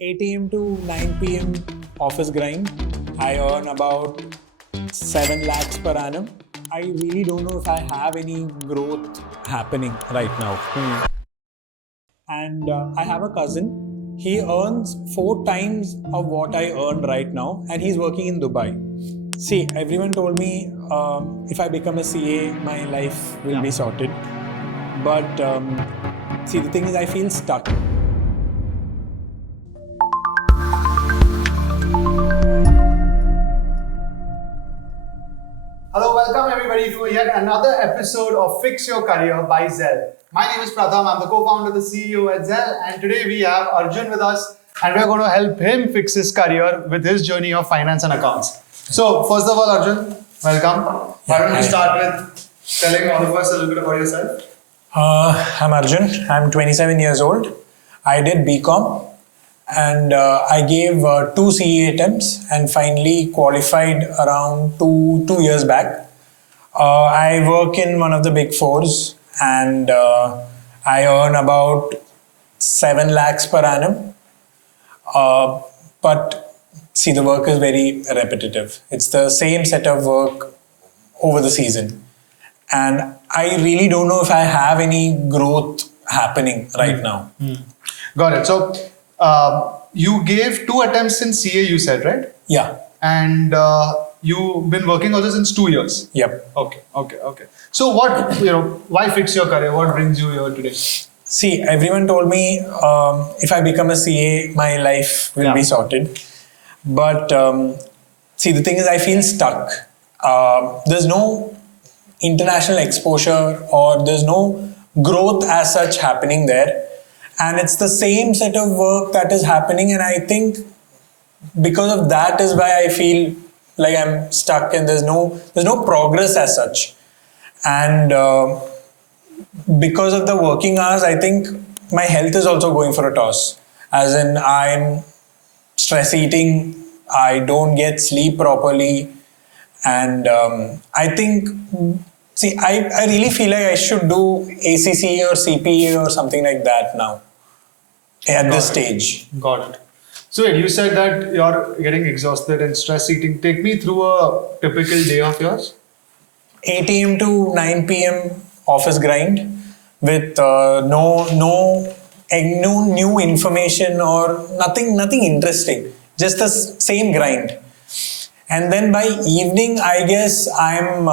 8 a.m. to 9 p.m. office grind. I earn about 7 lakhs per annum. I really don't know if I have any growth happening right now. And I have a cousin. He earns 4 times of what I earn right now, and he's working in Dubai. See, everyone told me if I become a CA, my life will be sorted. But see, the thing is, I feel stuck. Hello, welcome everybody to yet another episode of Fix Your Career by Zell. My name is Pratham, I'm the co-founder, the CEO at Zell, and today we have Arjun with us, and we're going to help him fix his career with his journey of finance and accounts. So, first of all, Arjun, welcome. Why don't you start with telling all of us a little bit about yourself? I'm Arjun. I'm 27 years old. I did BCom and I gave 2 CA attempts and finally qualified around two years back. I work in one of the big fours and I earn about 7 lakhs per annum. But see, the work is very repetitive. It's the same set of work over the season. And I really don't know if I have any growth happening right now. Got it. So, you gave 2 attempts in CA, you said, right? Yeah. And you've been working on this since 2 years. Yep. Okay. So why fix your career? What brings you here today? See, everyone told me if I become a CA, my life will be sorted. But see, the thing is, I feel stuck. There's no international exposure or there's no growth as such happening there. And it's the same set of work that is happening. And I think because of that is why I feel like I'm stuck and there's no progress as such. And because of the working hours, I think my health is also going for a toss. As in, I'm stress eating, I don't get sleep properly. And I think, see, I really feel like I should do ACCA or CPA or something like that now at this stage. Got it. So you said that you're getting exhausted and stress eating. Take me through a typical day of yours. 8 a.m. to 9 p.m. office grind with no new information or nothing interesting. Just the same grind. And then by evening, I guess I'm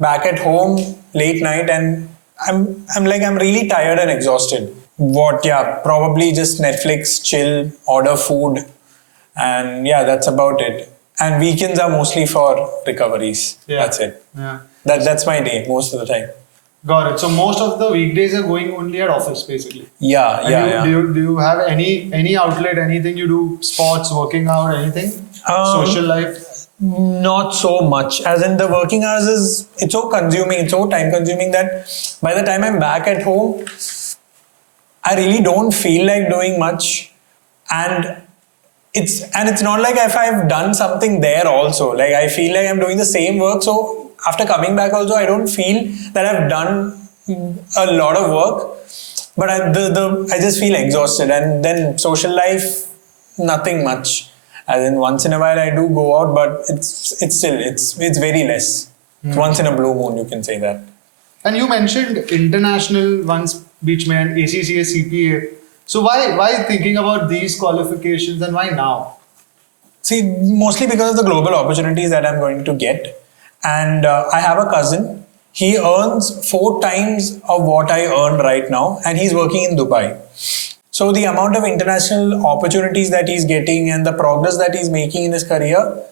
back at home late night and I'm really tired and exhausted. Probably just Netflix, chill, order food, and that's about it. And weekends are mostly for recoveries. Yeah. That's it. Yeah. That's my day most of the time. Got it. So most of the weekdays are going only at office, basically. Yeah. Do you have any outlet, anything you do, sports, working out, anything? Social life? Not so much. As in the working hours it's so consuming, it's so time consuming that by the time I'm back at home, I really don't feel like doing much. And it's not like if I've done something there also. Like I feel like I'm doing the same work. So after coming back also, I don't feel that I've done a lot of work. But I just feel exhausted. And then social life, nothing much. As in once in a while I do go out, but it's very less. It's once in a blue moon, you can say that. And you mentioned international ones, Beachman, ACCA, CPA. So why thinking about these qualifications and why now? See, mostly because of the global opportunities that I'm going to get. And I have a cousin. He earns 4 times of what I earn right now, and he's working in Dubai. So the amount of international opportunities that he's getting and the progress that he's making in his career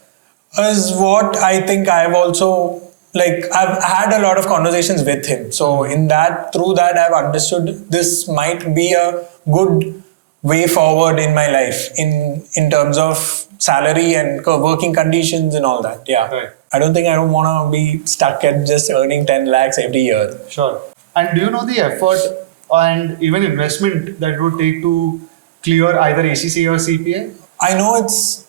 is what I think I've also, I've had a lot of conversations with him. So through that, I've understood this might be a good way forward in my life in terms of salary and working conditions and all that. Yeah. Right. I don't want to be stuck at just earning 10 lakhs every year. Sure. And do you know the effort and even investment that it would take to clear either ACCA or CPA? I know it's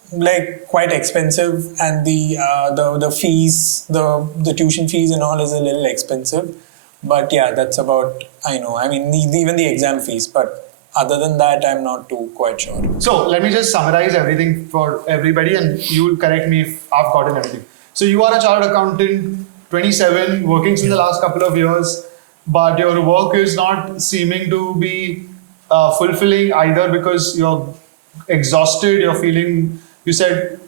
quite expensive and the fees, the tuition fees and all is a little expensive. But that's about, I know. I mean, even the exam fees. But Other than that, I'm not too quite sure. So let me just summarize everything for everybody, and you'll correct me if I've gotten everything. So you are a chartered accountant, 27, working since the last couple of years, but your work is not seeming to be fulfilling either because you're exhausted, you're feeling, you said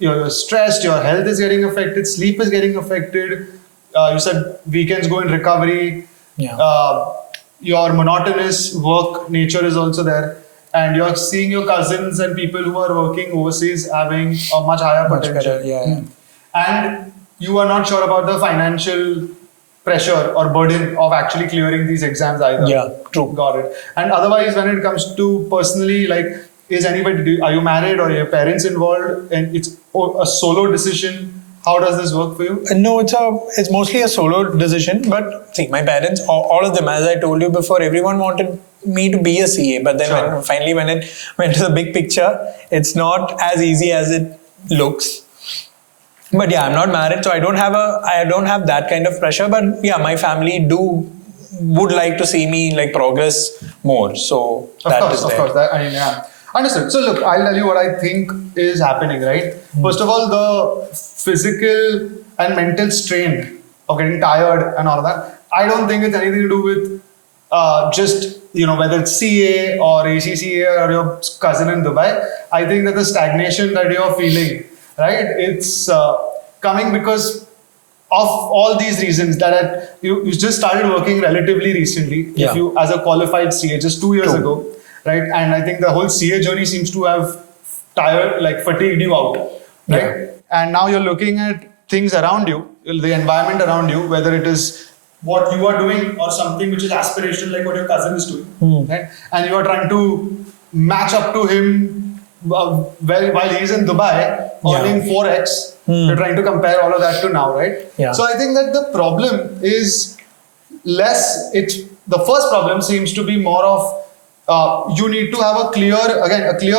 you're stressed, your health is getting affected, sleep is getting affected. You said weekends go in recovery. Your monotonous work nature is also there, and you're seeing your cousins and people who are working overseas having a much higher potential. And you are not sure about the financial pressure or burden of actually clearing these exams either. Yeah, true. Got it. And otherwise, when it comes to personally, like, is anybody, are you married or are your parents involved? And it's a solo decision. How does this work for you? No, it's mostly a solo decision. But see, my parents, all of them, as I told you before, everyone wanted me to be a CA. But then when it went to the big picture, it's not as easy as it looks. But yeah, I'm not married, so I don't have that kind of pressure. But yeah, my family would like to see me like progress more. So of course. Understood. So look, I'll tell you what I think is happening, right? First of all, the physical and mental strain of getting tired and all of that, I don't think it's anything to do with just, whether it's CA or ACCA or your cousin in Dubai. I think that the stagnation that you're feeling, right, it's coming because of all these reasons that you just started working relatively recently. If you, as a qualified CA, just 2 years ago. Right, and I think the whole CA journey seems to have fatigued you out, right? Yeah. And now you're looking at things around you, the environment around you, whether it is what you are doing or something which is aspirational, like what your cousin is doing, right? And you are trying to match up to him while he's in Dubai earning 4x. You're trying to compare all of that to now, right? Yeah. So I think that the problem is less. The first problem seems to be more of you need to have a clear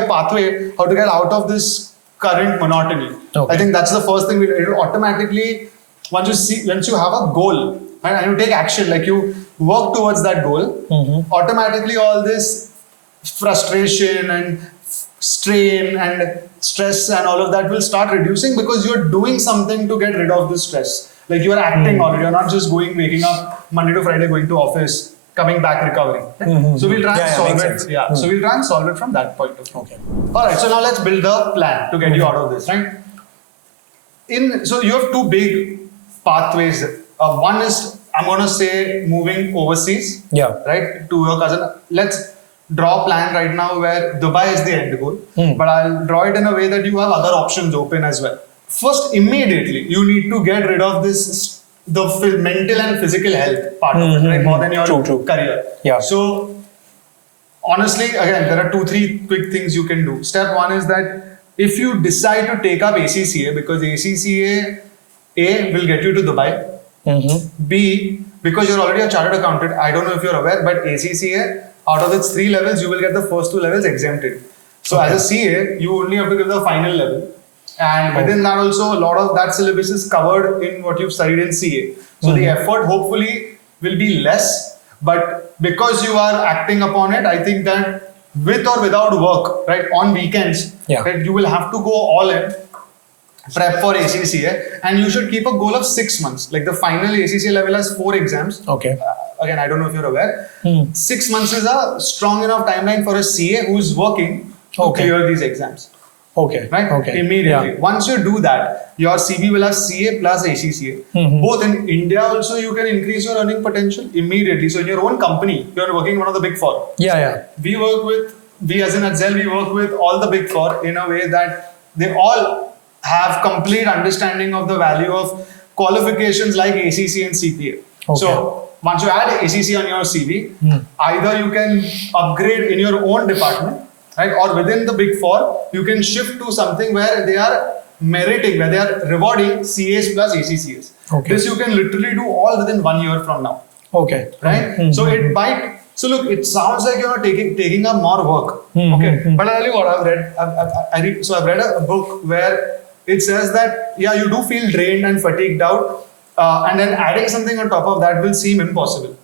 pathway how to get out of this current monotony. Okay. I think that's the first thing. It will automatically, once you have a goal and you take action, like you work towards that goal, automatically all this frustration and strain and stress and all of that will start reducing because you're doing something to get rid of this stress. Like you are acting on it. You're not just waking up Monday to Friday, going to office, coming back, recovering. So we'll try and solve it. So we'll try and solve it from that point of view. Okay. All right. So now let's build a plan to get you out of this, right? So you have two big pathways. One is, I'm going to say, moving overseas. Right, to your cousin. Let's draw a plan right now where Dubai is the end goal, but I'll draw it in a way that you have other options open as well. First, immediately, you need to get rid of the mental and physical health part of it, right? More than your career. Yeah. So, honestly, again, there are 2-3 quick things you can do. Step one is that if you decide to take up ACCA, because ACCA, A, will get you to Dubai, B, because you're already a chartered accountant, I don't know if you're aware, but ACCA, out of its 3 levels, you will get the first 2 levels exempted. So, as a CA, you only have to give the final level. And within that also, a lot of that syllabus is covered in what you've studied in CA. So the effort hopefully will be less, but because you are acting upon it, I think that with or without work, right, on weekends, right, you will have to go all in, prep for ACCA, and you should keep a goal of 6 months. Like the final ACCA level has 4 exams. Again, I don't know if you're aware. 6 months is a strong enough timeline for a CA who is working to clear these exams. Immediately. Once you do that, your CV will have CA plus ACCA. Both in India also, you can increase your earning potential immediately. So in your own company, you're working in one of the big 4. We as in at Zell, we work with all the big 4 in a way that they all have complete understanding of the value of qualifications like ACCA and CPA. So once you add ACCA on your CV, either you can upgrade in your own department, right? Or within the big 4, you can shift to something where they are meriting, where they are rewarding CAs plus ACCAs. This you can literally do all within 1 year from now. Right? So it might. So look, it sounds like you're taking up more work. But I'll tell you what I've read. I've read a book where it says that you do feel drained and fatigued out, and then adding something on top of that will seem impossible.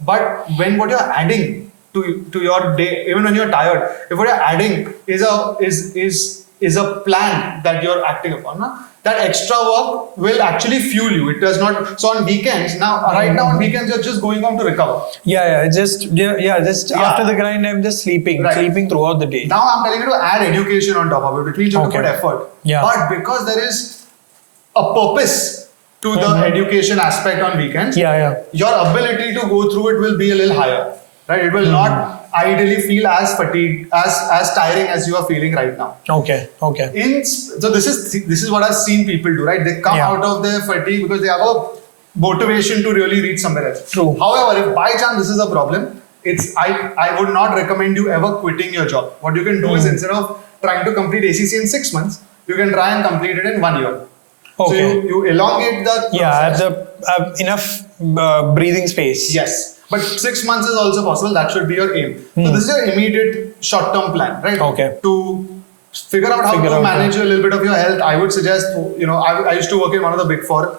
But when what you're adding to your day, even when you're tired, if what you're adding is a plan that you're acting upon, no? That extra work will actually fuel you. It does not. So on weekends, right now on weekends, you're just going home to recover. Just after the grind, I'm just sleeping throughout the day. Now I'm telling you to add education on top of it, which means you have to put effort. Yeah. But because there is a purpose to the education aspect on weekends, your ability to go through it will be a little higher, right? It will not ideally feel as fatigued, as tiring as you are feeling right now. Okay. So this is what I've seen people do, right? They come out of their fatigue because they have a motivation to really reach somewhere else. True. However, if by chance this is a problem, I would not recommend you ever quitting your job. What you can do is, instead of trying to complete ACCA in 6 months, you can try and complete it in 1 year. Okay. So you elongate the process. have enough breathing space. Yes. But 6 months is also possible. That should be your aim. So this is your immediate short-term plan, right? Okay. To figure out how to manage a little bit of your health, I would suggest, I used to work in one of the big four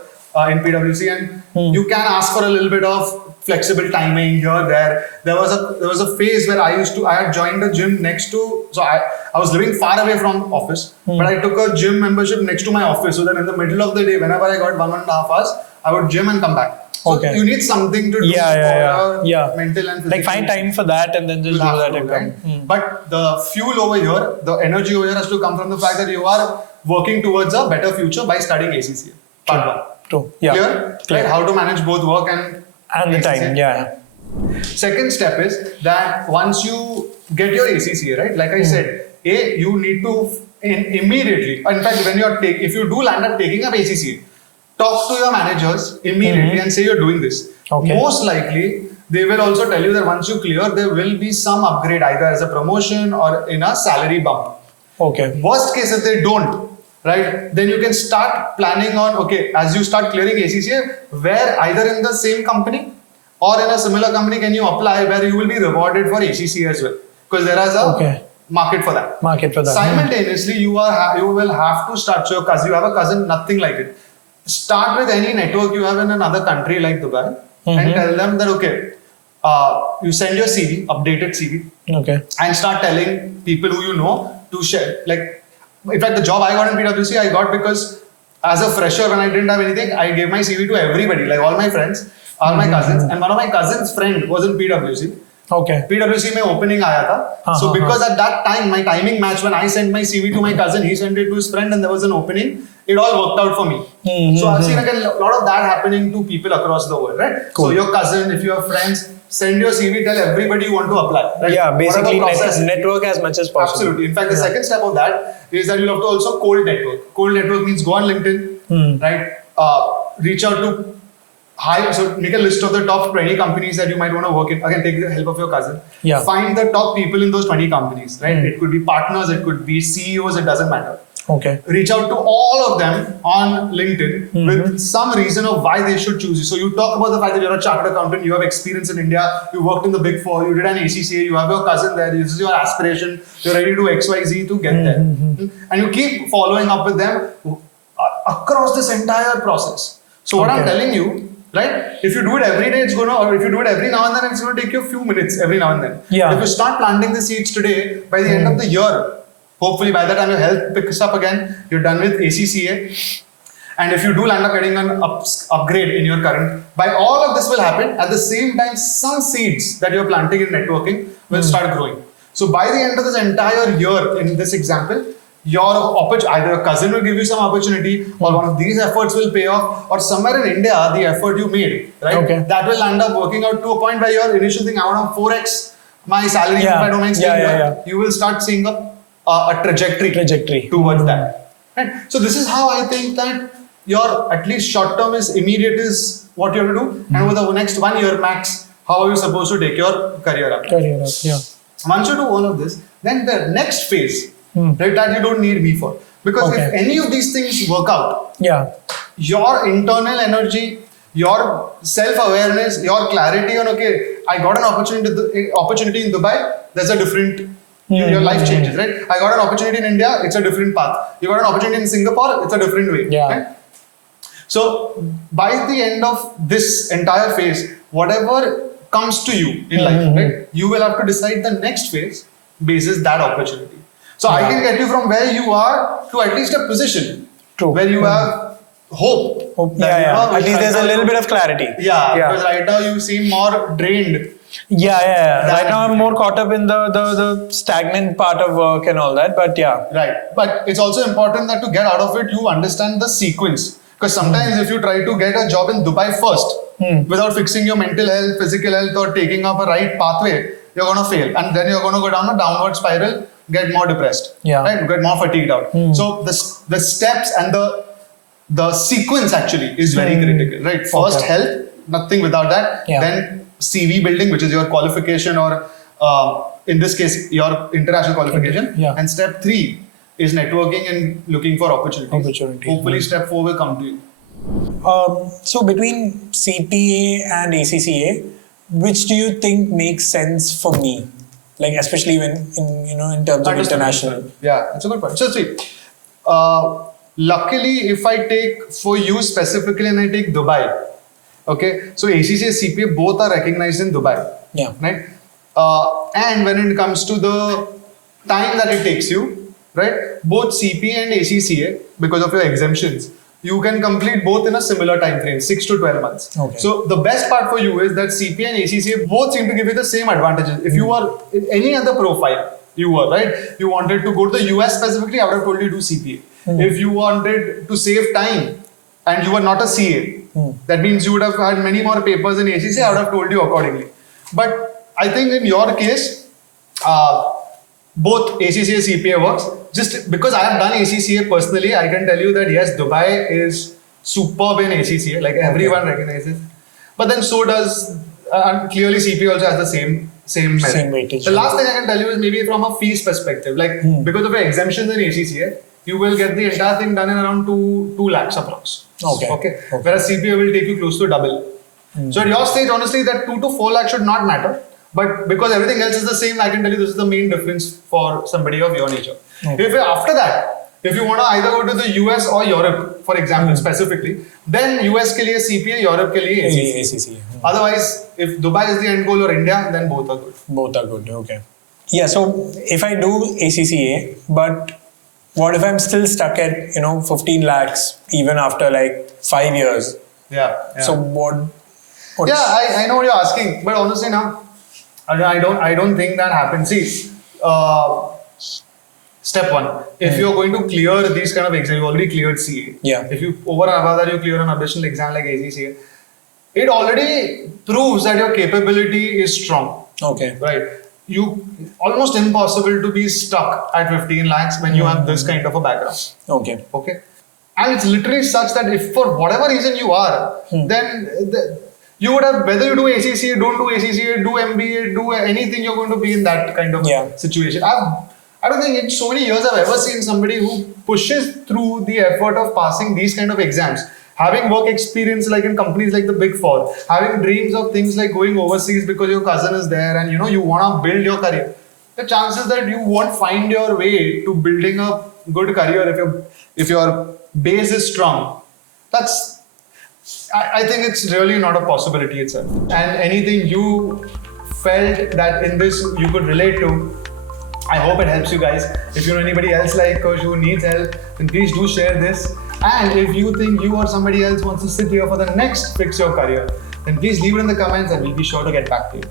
in PwC, and you can ask for a little bit of flexible timing here, there. There was a phase where I had joined a gym next to, so I was living far away from office, but I took a gym membership next to my office, so that in the middle of the day, whenever I got 1.5 hours, I would gym and come back. So you need something to do for your mental and physical. Like find time for that and then just do that again. But the fuel over here, the energy over here has to come from the fact that you are working towards a better future by studying ACCA. Part 1. True. Yeah. Clear? Right? How to manage both work and the time. Second step is that once you get your ACCA, right? Like I said, you need to immediately, in fact, if you do land up taking up ACCA, talk to your managers immediately and say you're doing this. Okay. Most likely, they will also tell you that once you clear, there will be some upgrade either as a promotion or in a salary bump. Okay. Worst case, if they don't, right, then you can start planning on, as you start clearing ACCA, where either in the same company or in a similar company can you apply where you will be rewarded for ACCA as well. Because there is a market for that. Simultaneously, you will have to start. So you have a cousin, nothing like it. Start with any network you have in another country like Dubai and tell them that, you send your CV, updated CV, and start telling people who you know to share. Like, in fact, the job I got in PwC, I got because as a fresher, when I didn't have anything, I gave my CV to everybody, like all my friends, all my cousins, and one of my cousin's friend was in PwC. PwC mein opening aaya tha. So because at that time, my timing matched, when I sent my CV to my cousin, he sent it to his friend and there was an opening. It all worked out for me. So I've seen a lot of that happening to people across the world, right? Cool. So your cousin, if you have friends, send your CV, tell everybody you want to apply. Right? Yeah, basically network as much as possible. Absolutely. In fact, the second step of that is that you'll have to also cold network. Cold network means go on LinkedIn, right? Reach out to so make a list of the top 20 companies that you might want to work in. Again, take the help of your cousin. Find the top people in those 20 companies, right? It could be partners, it could be CEOs, it doesn't matter. Reach out to all of them on LinkedIn with some reason of why they should choose you. So you talk about the fact that you're a chartered accountant, you have experience in India, you worked in the Big Four, you did an ACCA, you have your cousin there, this is your aspiration, you're ready to do XYZ to get there. And you keep following up with them across this entire process. So what I'm telling you, right? If you do it every day, or if you do it every now and then, it's going to take you a few minutes every now and then. If you start planting the seeds today, by the end of the year, hopefully by the time your health picks up again, you're done with ACCA. And if you do land up getting an upgrade in your current, by all of this will happen, at the same time, some seeds that you're planting in networking will start growing. So by the end of this entire year, in this example, either a cousin will give you some opportunity, or one of these efforts will pay off, or somewhere in India, the effort you made, right? That will end up working out to a point where your initial thing, I want to 4x my salary if I don't mind staying here. You will start seeing a trajectory towards that. Right? So this is how I think that your at least short term is immediate is what you have to do, and over the next 1 year max, how are you supposed to take your career up? Once you do all of this, then the next phase, right, that you don't need me for. Because if any of these things work out, your internal energy, your self-awareness, your clarity on, I got an opportunity in Dubai, that's a different, your life changes, right? I got an opportunity in India, it's a different path. You got an opportunity in Singapore, it's a different way. Right? So by the end of this entire phase, whatever comes to you in life, right? You will have to decide the next phase basis that opportunity. So I can get you from where you are to at least a position where you have hope. At least there's a little bit of clarity. Because right now you seem more drained. Right now I'm more caught up in the stagnant part of work and all that, but Right. But it's also important that to get out of it, you understand the sequence. Because sometimes if you try to get a job in Dubai first, without fixing your mental health, physical health, or taking up a right pathway, you're going to fail. And then you're going to go down a downward spiral, get more depressed, right? Get more fatigued out. So the steps and the sequence actually is very critical, right? First health, nothing without that. Then CV building, which is your qualification, or in this case, your international qualification. And step 3 is networking and looking for opportunities. Hopefully, step 4 will come to you. So between CPA and ACCA, which do you think makes sense for me? Like especially when in terms of international. Yeah, that's a good point. So see, luckily, if I take for you specifically, and I take Dubai. Okay, so ACCA, CPA both are recognized in Dubai. Right. And when it comes to the time that it takes you, right, both CPA and ACCA, because of your exemptions, you can complete both in a similar time frame, 6 to 12 months. So the best part for you is that CPA and ACCA both seem to give you the same advantages. If you are in any other profile, you were right. You wanted to go to the US specifically, I would have told you to do CPA. If you wanted to save time and you were not a CA, that means you would have had many more papers in ACCA, I would have told you accordingly. But I think in your case, both ACCA and CPA works. Just because I have done ACCA personally, I can tell you that yes, Dubai is superb in ACCA, like everyone recognizes. But then so does, and clearly CPA also has the same merit. Same weightage. The last thing I can tell you is maybe from a fees perspective, like because of your exemptions in ACCA, you will get the entire thing done in around 2 lakhs approx. Okay. Whereas CPA will take you close to double. So at your stage, honestly, that 2 to 4 lakhs should not matter. But because everything else is the same, I can tell you this is the main difference for somebody of your nature. If after that, if you want to either go to the US or Europe, for example, specifically, then US ke liye CPA, Europe ke liye ACCA. Otherwise, if Dubai is the end goal or India, then both are good. Both are good, okay. Yeah, so if I do ACCA, but what if I'm still stuck at 15 lakhs even after like 5 years? So what? I know what you're asking, but honestly now, I don't think that happens. See, step 1, if you're going to clear these kind of exams, you've already cleared CA. If you over and above that you clear an additional exam like ACCA, it already proves that your capability is strong. Right. You almost impossible to be stuck at 15 lakhs when you have this kind of a background. Okay. And it's literally such that if for whatever reason you are, then you would have, whether you do ACCA, don't do ACCA, do MBA, do anything, you're going to be in that kind of situation. I don't think in so many years I've ever seen somebody who pushes through the effort of passing these kind of exams, having work experience like in companies like the Big Four, having dreams of things like going overseas because your cousin is there and you want to build your career. The chances that you won't find your way to building a good career if your base is strong, I think it's really not a possibility itself. And anything you felt that in this you could relate to, I hope it helps you guys. If you know anybody else like Coach who needs help, then please do share this. And if you think you or somebody else wants to sit here for the next Fix Your Career, then please leave it in the comments and we'll be sure to get back to you.